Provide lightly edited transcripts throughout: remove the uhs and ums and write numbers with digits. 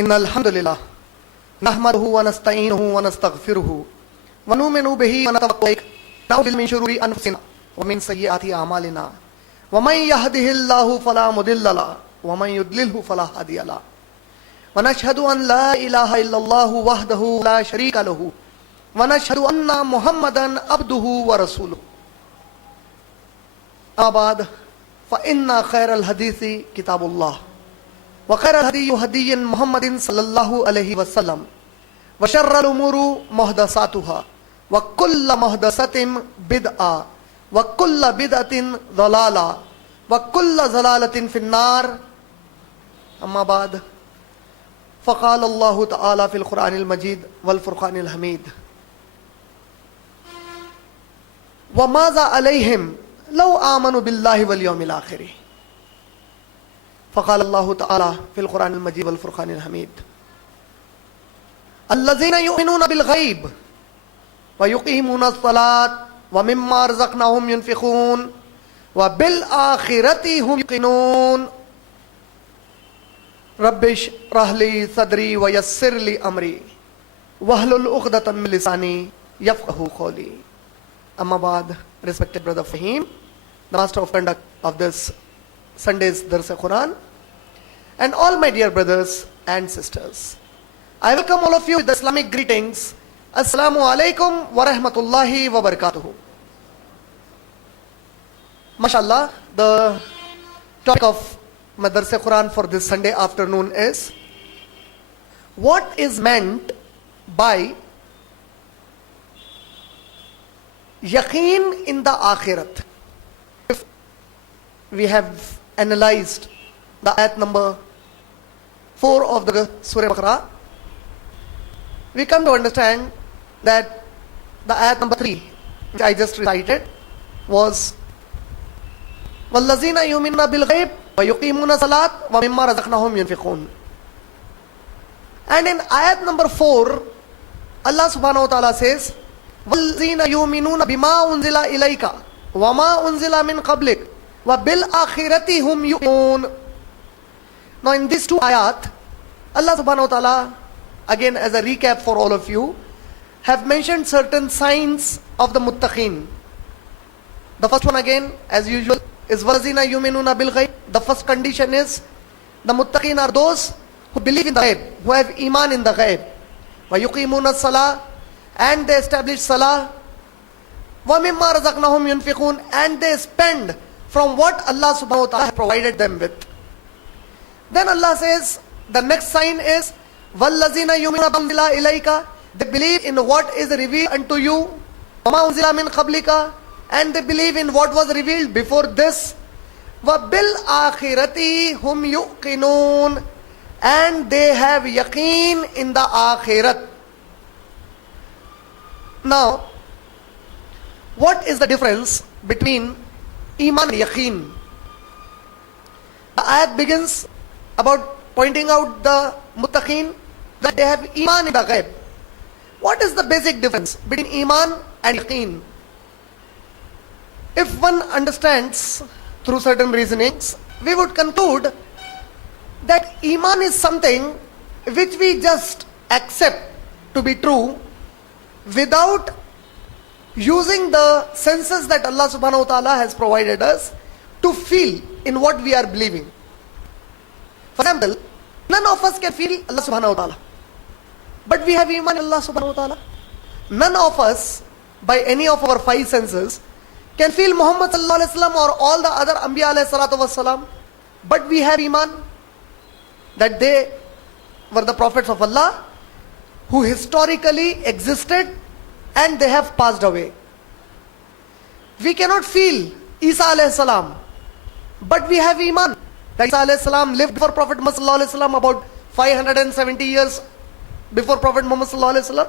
इन्नल हम्दुलिल्लाह नहमदुहु व नस्तईनुहु व नस्तगफिरुहु व नुमिनु बिही व नतवक्कल नऊज़ु बिल्लाहि मिन शुरूरि अनफुसिना व मिन सय्यिआति अमालिना व मन यहदिहिल्लाहु फला मुदिल्ल लहु व मन युद्लिलहु फला हादिय लहु व नशहदु अन ला इलाहा इल्लल्लाहु वहदहु ला शरीका लहु व नशहदु अन्ना मुहम्मदन अब्दुहु व रसूलुहु अबाद फ़इन्ना खैरल हदीसी किताबुल्लाह व खैरल हदी हदी मुहम्मदिन सल्लल्लाहु अलैहि वसल्लम व शर्रल उमूरि मुहदसातुहा व कुल्लु मुहदसतिन बिदअ व कुल्लु बिदअतिन ज़लाला व कुल्लु ज़लालतिन फिन्नार अम्मा बाद फ़क़ाल अल्लाहु तआला फ़िल क़ुरआनिल मजीद वल फ़ुरक़ानिल हमीद व माज़ा अलैहिम लौ आमनु बिल्लाहि वल यौमिल आखिर फ़क़ाल अल्लाहु तआला फ़िल क़ुरआनिल मजीद वल फ़ुरक़ानिल हमीद अल्लज़ीना युमिनूना बिल गैब व युक़ीमूना अस्सलात व मिम्मा रज़क़नाहुम युनफ़िक़ून व बिल आखिरति हुम युक़िनून रब्बिश रहली सदरी व यस्सिरली अमरी वहलुल उक़दतम मिन लिसानी यफ़क़हू क़ौली अम्मा बाद respected brother Fahim, the master of conduct of this Sunday's Dars-e-Quran, and all my dear brothers and sisters. I welcome all of you with the Islamic greetings. Assalamu alaikum wa rahmatullahi wa barakatuhu. MashaAllah, the topic of my Dars-e-Quran for this Sunday afternoon is what is meant by Yaqeen in the Akhirat. If we have analyzed the ayat number 4 of the Surah Baqarah, we come to understand that the ayat number 3, which I just recited, was وَالَّذِينَ يُؤْمِنُونَ بِالْغَيْبِ وَيُقِيمُونَ الصَّلَاةَ وَمِمَّا رَزَقْنَاهُمْ يُنْفِقُونَ. And in ayat number 4, Allah subhanahu wa ta'ala says, वल्लज़ीन युमिनून बिमा उन्ज़िला इलैका वमा उन्ज़िला मिन क़ब्लिक व bill आखिरति हुम युक़िनून. Now in these two ayat, Allah subhanahu wa ta'ala, again as a recap for all of you, have mentioned certain signs of the muttaqin. The first one again, as usual, is वल्लज़ीन युमिनून बिल गैब. The first condition is the muttaqin are those who believe in the ghaib, who have iman in the ghaib. व युक़ीमून as-salah, and they establish salah. وَمِمَّا رَزَقْنَاهُمْ يُنْفِقُونَ, and they spend from what Allah subhanahu wa ta'ala has provided them with. Then Allah says, the next sign is وَالَّذِينَ يُؤْمِنُونَ بِمَا أُنْزِلَ إِلَيْكَ, they believe in what is revealed unto you. وَمَا أُنْزِلَ مِنْ قَبْلِكَ, and they believe in what was revealed before this. وَبِالْآخِرَةِ هُمْ يُؤْقِنُونَ, and they have yaqeen in the akhirat. Now, what is the difference between iman and yaqeen? The ayat begins about pointing out the muttaqin that they have iman in the ghaib. What is the basic difference between iman and yaqeen? If one understands through certain reasonings, we would conclude that iman is something which we just accept to be true without using the senses that Allah subhanahu wa ta'ala has provided us to feel in what we are believing. For example, none of us can feel Allah subhanahu wa ta'ala, but we have iman in Allah subhanahu wa ta'ala. None of us, by any of our 5 senses, can feel Muhammad sallallahu alaihi wasallam or all the other Anbiya alayhi salatu wassalam, but we have iman that they were the prophets of Allah who historically existed and they have passed away. We cannot feel Isa alayhi salam, but we have iman that Isa alayhi salam lived before Prophet Muhammad sallallahu alaihi wasallam about 570 years before Prophet Muhammad sallallahu alaihi wasallam,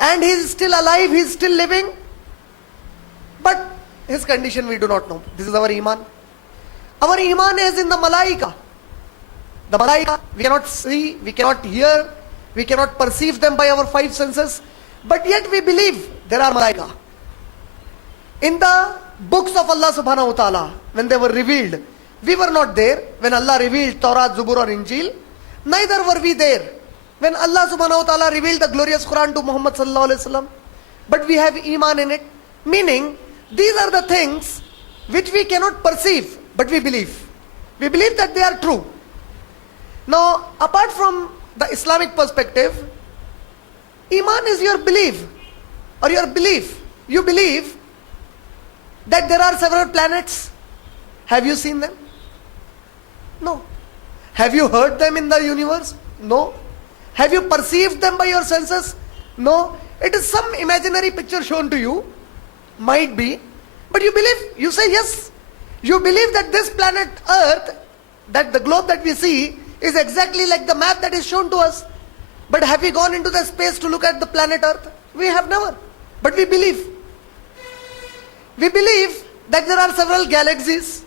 and he is still alive, he is still living, but his condition we do not know. This is our iman. Our iman is in the malaika. The malaika we cannot see, we cannot hear, we cannot perceive them by our 5 senses, but yet we believe there are malaika. In the books of Allah subhanahu wa ta'ala, when they were revealed, we were not there when Allah revealed Torah, Zubur or Injil, neither were we there when Allah subhanahu wa ta'ala revealed the glorious Quran to Muhammad sallallahu alaihi wasallam. But we have iman in it, meaning these are the things which we cannot perceive, but we believe. We believe that they are true. Now, apart from the Islamic perspective, iman is your belief or your belief. You believe that there are several planets. Have you seen them? No. Have you heard them in the universe? No. Have you perceived them by your senses? No. It is some imaginary picture shown to you. Might be. But you believe, you say yes. You believe that this planet Earth, that the globe that we see, is exactly like the map that is shown to us. But have we gone into the space to look at the planet Earth? We have never. But we believe. We believe that there are several galaxies.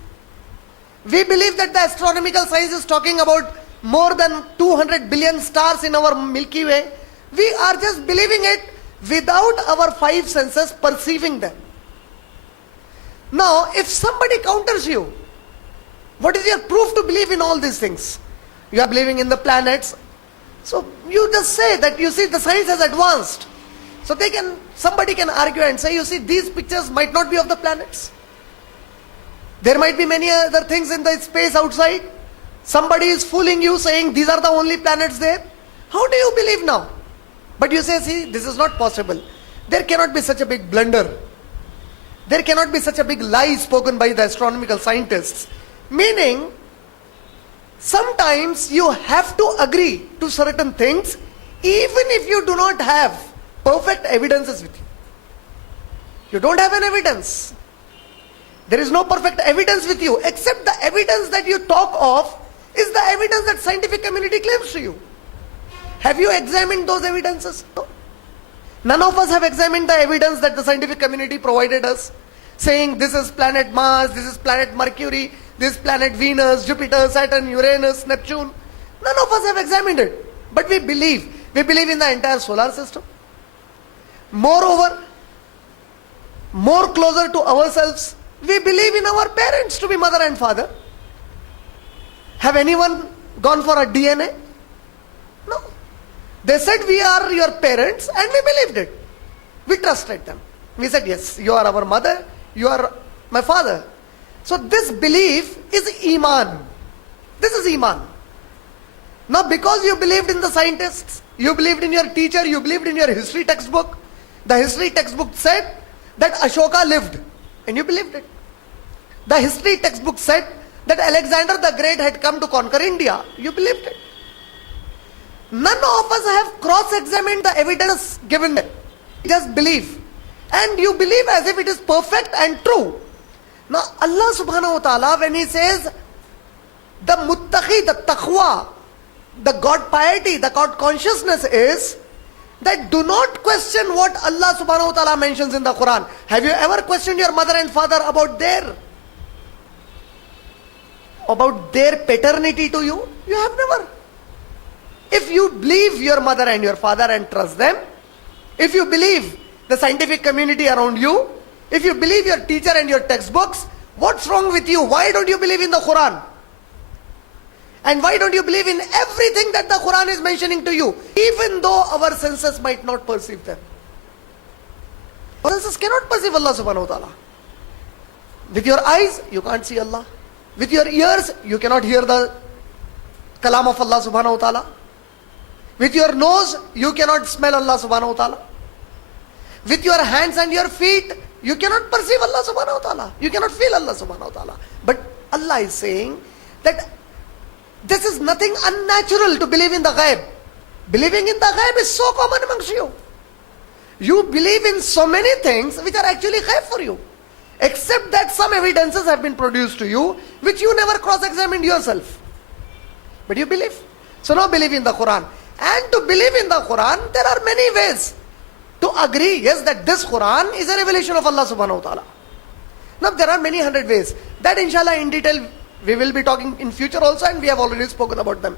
We believe that the astronomical science is talking about more than 200 billion stars in our Milky Way. We are just believing it without our five senses perceiving them. Now, if somebody counters you, what is your proof to believe in all these things? You are believing in the planets. So you just say that, you see, the science has advanced. So somebody can argue and say, you see, these pictures might not be of the planets. There might be many other things in the space outside. Somebody is fooling you saying these are the only planets there. How do you believe now? But you say, see, this is not possible. There cannot be such a big blunder. There cannot be such a big lie spoken by the astronomical scientists. Meaning, sometimes you have to agree to certain things even if you do not have perfect evidences with you. You don't have an evidence. There is no perfect evidence with you, except the evidence that you talk of is the evidence that scientific community claims to you. Have you examined those evidences? No. None of us have examined the evidence that the scientific community provided us, saying this is planet Mars, this is planet Mercury, this planet Venus, Jupiter, Saturn, Uranus, Neptune. None of us have examined it. But we believe in the entire solar system. Moreover, more closer to ourselves, we believe in our parents to be mother and father. Have anyone gone for a DNA? No. They said we are your parents and we believed it. We trusted them. We said, yes, you are our mother, you are my father. So this belief is iman. This is iman. Now because you believed in the scientists, you believed in your teacher, you believed in your history textbook. The history textbook said that Ashoka lived and you believed it. The history textbook said that Alexander the Great had come to conquer India. You believed it. None of us have cross-examined the evidence given them. Just believe. And you believe as if it is perfect and true. Now Allah subhanahu wa ta'ala, when He says the muttaqi, the taqwa, the God piety, the God consciousness is that do not question what Allah subhanahu wa ta'ala mentions in the Quran. Have you ever questioned your mother and father about their paternity to you? You have never. If you believe your mother and your father and trust them, if you believe the scientific community around you, if you believe your teacher and your textbooks, what's wrong with you? Why don't you believe in the Quran? And why don't you believe in everything that the Quran is mentioning to you, even though our senses might not perceive them? Our senses cannot perceive Allah subhanahu wa ta'ala. With your eyes, you can't see Allah. With your ears, you cannot hear the kalam of Allah subhanahu wa ta'ala. With your nose, you cannot smell Allah subhanahu wa ta'ala. With your hands and your feet, you cannot perceive Allah subhanahu wa ta'ala. You cannot feel Allah subhanahu wa ta'ala. But Allah is saying that this is nothing unnatural to believe in the ghaib. Believing in the ghaib is so common amongst you. You believe in so many things which are actually ghaib for you. Except that some evidences have been produced to you which you never cross-examined yourself. But you believe. So now believe in the Quran. And to believe in the Quran, there are many ways to agree, yes, that this Quran is a revelation of Allah subhanahu wa ta'ala. Now there are many hundred ways. That inshallah in detail we will be talking in future also, and we have already spoken about them.